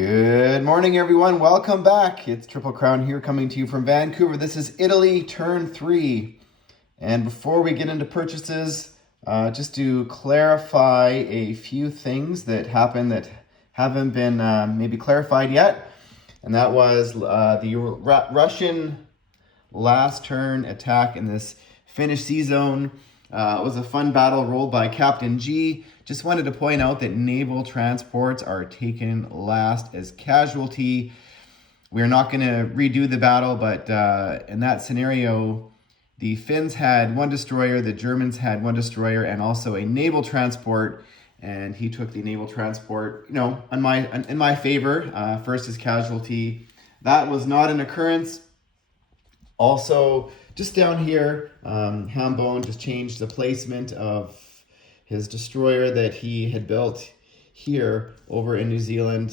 Good morning, everyone. Welcome back. It's Triple Crown here coming to you from Vancouver. This is Italy Turn 3. And before we get into purchases, just to clarify a few things that happened that haven't been maybe clarified yet. And that was the Russian last turn attack in this Finnish sea zone. It was a fun battle rolled by Captain G. Just wanted to point out that naval transports are taken last as casualty. We're not going to redo the battle, but in that scenario, the Finns had one destroyer, the Germans had one destroyer, and also a naval transport. And he took the naval transport, in my favor, first as casualty. That was not an occurrence. Also, just down here, Hambone just changed the placement of his destroyer that he had built here over in New Zealand,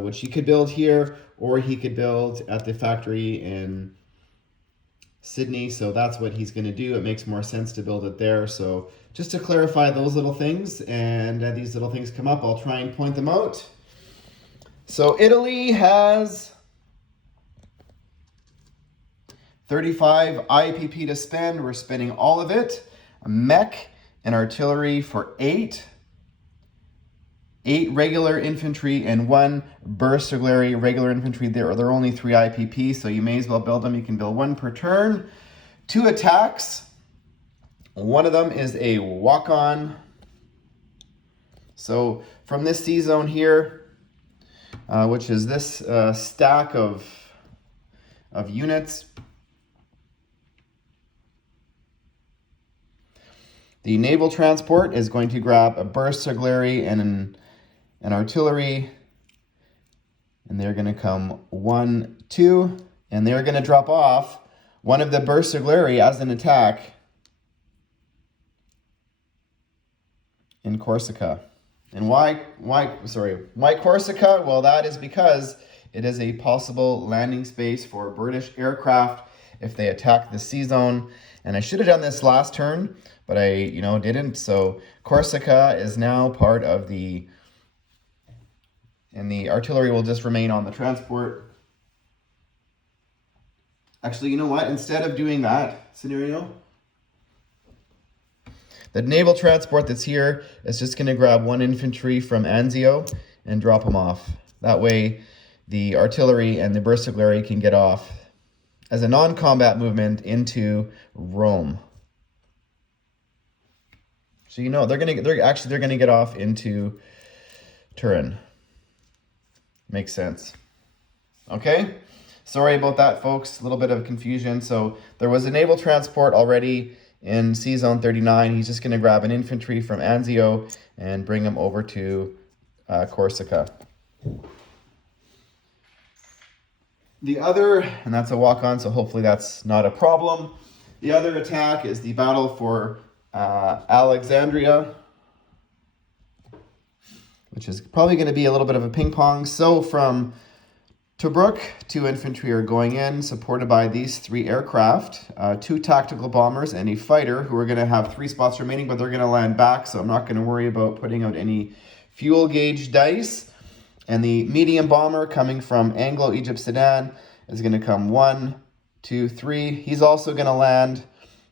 which he could build here or he could build at the factory in Sydney. So that's what he's going to do. It makes more sense to build it there. So just to clarify those little things, and these little things come up, I'll try and point them out. So Italy has 35 IPP to spend. We're spending all of it. A mech and artillery for 8 regular infantry and 1 burst auxiliary regular infantry. There are only 3 IPP, so you may as well build them. You can build 1 per turn. 2 attacks. One of them is a walk-on. So from this sea zone here, which is this stack of units, the naval transport is going to grab a burst auxiliary and an artillery, and they're going to come 1, 2, and they're going to drop off one of the burst auxiliary as an attack in Corsica. And why Corsica? Well, that is because it is a possible landing space for British aircraft if they attack the sea zone. And I should have done this last turn, but I, didn't. So Corsica is now part of and the artillery will just remain on the transport. Actually, you know what? Instead of doing that scenario, the naval transport that's here is just going to grab 1 infantry from Anzio and drop them off. That way, the artillery and the burst auxiliary can get off as a non-combat movement into Rome. So they're gonna get off into Turin. Makes sense. Okay? Sorry about that, folks. A little bit of confusion. So there was a naval transport already in Sea Zone 39. He's just gonna grab an infantry from Anzio and bring him over to Corsica. The other, and that's a walk-on, so hopefully that's not a problem. The other attack is the battle for Alexandria, which is probably going to be a little bit of a ping-pong. So from Tobruk, 2 infantry are going in, supported by these 3 aircraft, 2 tactical bombers, and a fighter, who are going to have 3 spots remaining, but they're going to land back, so I'm not going to worry about putting out any fuel gauge dice. And the medium bomber coming from Anglo-Egypt Sudan is going to come 1, 2, 3. He's also going to land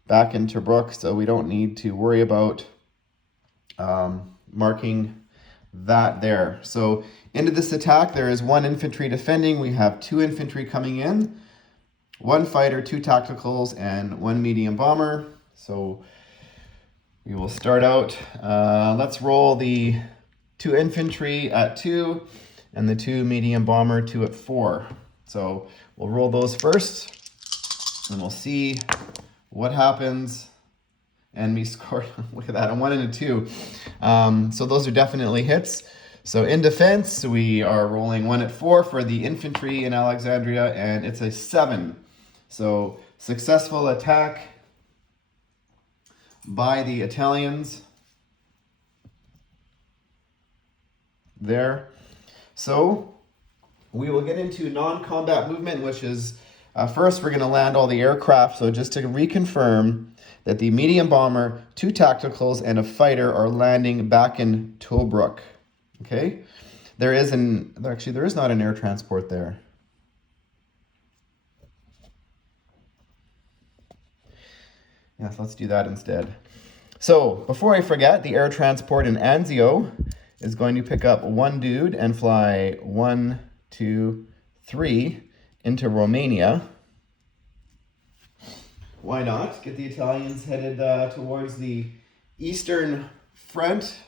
back in Tobruk, so we don't need to worry about marking that there. So into this attack, there is 1 infantry defending. We have 2 infantry coming in, 1 fighter, 2 tacticals, and 1 medium bomber. So we will start out. Let's roll the 2 infantry at 2 and the 2 medium bomber 2 at 4. So we'll roll those first and we'll see what happens. And we scored, look at that, a 1 and a 2. So those are definitely hits. So in defense, we are rolling 1 at 4 for the infantry in Alexandria, and it's a 7. So successful attack by the Italians there. So we will get into non-combat movement, which is first we're going to land all the aircraft. So just to reconfirm that the medium bomber, 2 tacticals, and a fighter are landing back in Tobruk. Okay, there is not an air transport there. Yes, let's do that instead. So before I forget, the air transport in Anzio is going to pick up one dude and fly 1, 2, 3 into Romania. Why not? Get the Italians headed towards the Eastern Front.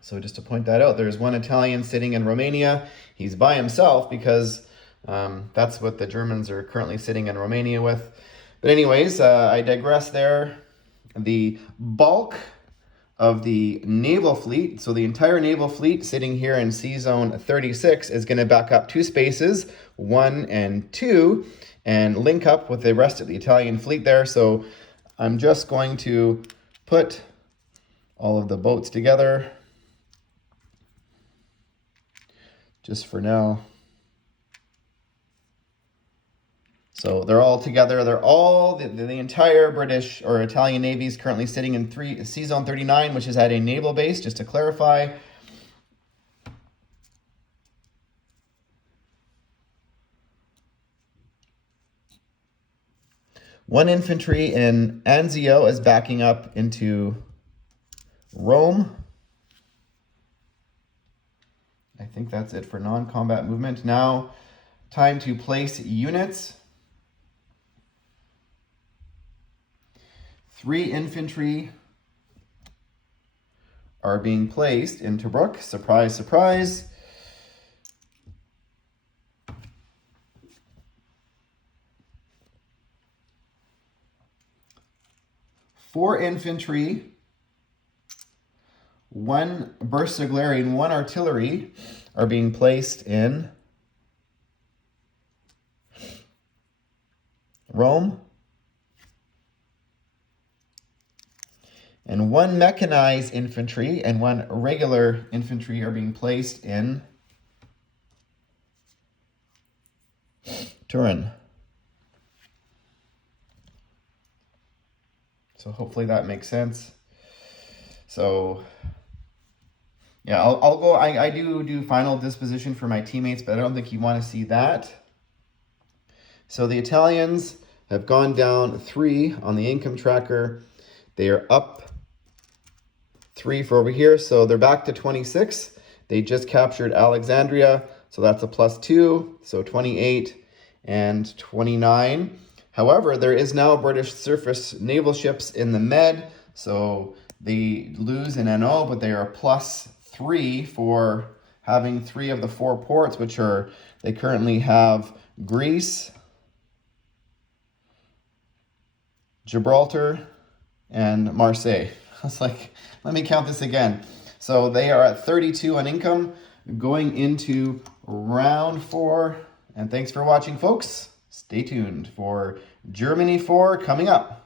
So just to point that out, there's one Italian sitting in Romania. He's by himself because that's what the Germans are currently sitting in Romania with. But anyways, I digress there. The bulk of the naval fleet, so the entire naval fleet sitting here in Sea Zone 36 is going to back up 2 spaces, 1 and 2, and link up with the rest of the Italian fleet there. So I'm just going to put all of the boats together just for now. So they're all together. They're all, the entire British or Italian Navy is currently sitting in Sea Zone 39, which is at a naval base, just to clarify. One infantry in Anzio is backing up into Rome. I think that's it for non-combat movement. Now, time to place units. 3 infantry are being placed in Tobruk. Surprise, surprise. Four infantry, 1 Bersaglieri, and 1 artillery are being placed in Rome. And 1 mechanized infantry and 1 regular infantry are being placed in Turin. So hopefully that makes sense. So yeah, I'll go. I do final disposition for my teammates, but I don't think you want to see that. So the Italians have gone down 3 on the income tracker. They are up 3 for over here, so they're back to 26. They just captured Alexandria, so that's a +2, so 28 and 29. However, there is now British surface naval ships in the Med, so they lose in NO, but they are +3 for having 3 of the 4 ports, which are, they currently have Greece, Gibraltar, and Marseille. I was like, let me count this again. So they are at 32 on income going into round 4. And thanks for watching, folks. Stay tuned for Germany 4 coming up.